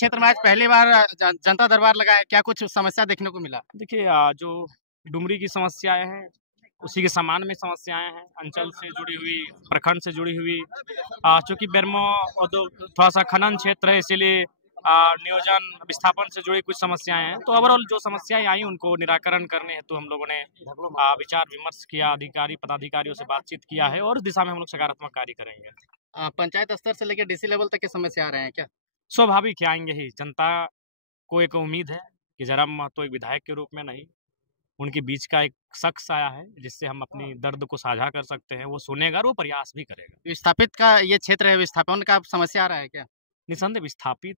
क्षेत्र में आज पहली बार जनता दरबार लगा है, क्या कुछ समस्या देखने को मिला? देखिए जो डुमरी की समस्याएं हैं उसी के समान में समस्याएं हैं। अंचल से जुड़ी हुई, प्रखंड से जुड़ी हुई, चूंकि बेरमो थोड़ा सा खनन क्षेत्र है, इसीलिए नियोजन विस्थापन से जुड़ी कुछ समस्याएं हैं। तो ओवरऑल जो समस्याएं आई उनको निराकरण करने हेतु हम लोगों ने विचार विमर्श किया, अधिकारी पदाधिकारियों से बातचीत किया है और उस दिशा में हम लोग सकारात्मक कार्य करेंगे। पंचायत स्तर से लेकर डीसी लेवल तक की समस्या आ रहे हैं क्या? स्वाभाविक आएंगे ही। जनता को एक उम्मीद है कि जयराम महतो एक विधायक के रूप में नहीं, उनके बीच का एक शख्स आया है जिससे हम अपनी दर्द को साझा कर सकते हैं। वो सुनेगा और वो प्रयास भी करेगा। विस्थापित का ये क्षेत्र है, विस्थापन का समस्या आ रहा है क्या? निसंदेह विस्थापित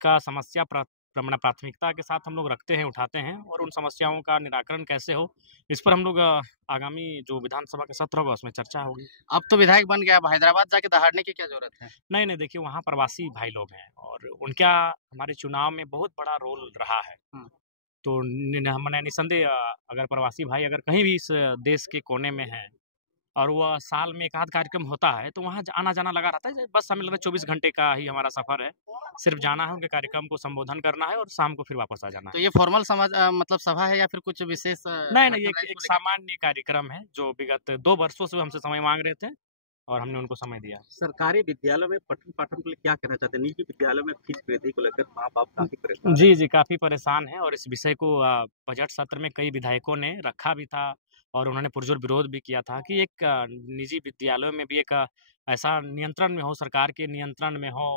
का समस्या प्राथमिकता के साथ हम लोग रखते हैं, उठाते हैं और उन समस्याओं का निराकरण कैसे हो इस पर हम लोग आगामी जो विधानसभा का सत्र होगा उसमें चर्चा होगी। अब तो विधायक बन गया, अब हैदराबाद जाके दहाड़ने की क्या जरूरत है? नहीं, देखिए वहाँ प्रवासी भाई लोग हैं और उनका हमारे चुनाव में बहुत बड़ा रोल रहा है। तो मैंने निसंदेह अगर प्रवासी भाई अगर कहीं भी इस देश के कोने में है और वह साल में एक आध कार्यक्रम होता है तो वहाँ आना जाना लगा रहता है। बस हमें लगता है 24 घंटे का ही हमारा सफर है। सिर्फ जाना है, उनके कार्यक्रम को संबोधन करना है और शाम को फिर वापस आ जाना है। तो ये फॉर्मल समाज मतलब सभा है या फिर कुछ विशेष? नहीं, ये एक सामान्य कार्यक्रम है जो विगत 2 वर्षों से हमसे समय मांग रहे थे और हमने उनको समय दिया। सरकारी विद्यालयों में पठन पाठन के लिए क्या कहना चाहते हैं? निजी विद्यालयों में फीस वृद्धि को लेकर माँ बाप काफी परेशान। जी, काफी परेशान है और इस विषय को बजट सत्र में कई विधायकों ने रखा भी था और उन्होंने पुरजोर विरोध भी किया था कि एक निजी विद्यालयों में भी एक ऐसा नियंत्रण में हो, सरकार के नियंत्रण में हो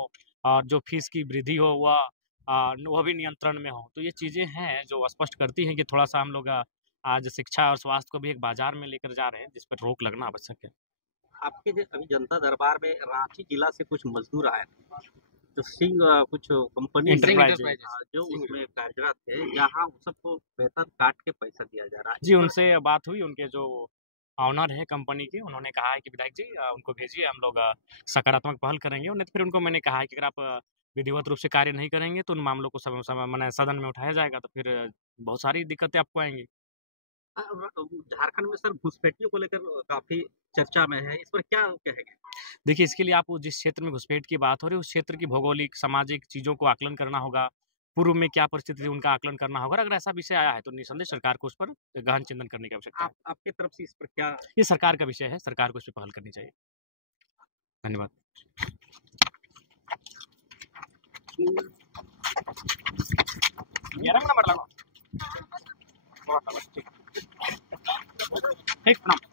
और जो फीस की वृद्धि हो वह भी नियंत्रण में हो। तो ये चीज़ें हैं जो स्पष्ट करती हैं कि थोड़ा-सा हम लोग आज शिक्षा और स्वास्थ्य को भी एक बाजार में लेकर जा रहे हैं, जिस पर रोक लगना आवश्यक है। आपके जो अभी जनता दरबार में रांची जिला से कुछ मजदूर आए थे, जो सिंह कुछ कंपनी जो उसमें कार्यरत थे, यहाँ सबको वेतन काट के पैसा दिया जा रहा है। जी, उनसे बात हुई, उनके जो ऑनर है कंपनी के, उन्होंने कहा है कि विधायक जी उनको भेजिए, हम लोग सकारात्मक पहल करेंगे। उन्हें फिर उनको मैंने कहा है कि अगर आप विधिवत रूप से कार्य नहीं करेंगे तो उन मामलों को समय सदन में उठाया जाएगा तो फिर बहुत सारी दिक्कतें आपको आएंगी। झारखंड में सर घुसपैठियों को लेकर काफी चर्चा में है, इस पर क्या कहेंगे? देखिए, इसके लिए आप जिस क्षेत्र में घुसपैठ की बात हो रही है उस क्षेत्र की भौगोलिक सामाजिक चीज़ों को आकलन करना होगा। पूर्व में क्या परिस्थिति थी उनका आकलन करना होगा। अगर ऐसा विषय आया है तो निसंदेह सरकार को उस पर गहन चिंतन करने की आवश्यकता है। आपकी तरफ से इस पर क्या? ये सरकार का विषय है, सरकार को इस पर पहल करनी चाहिए। धन्यवाद। ठीक, प्रणाम।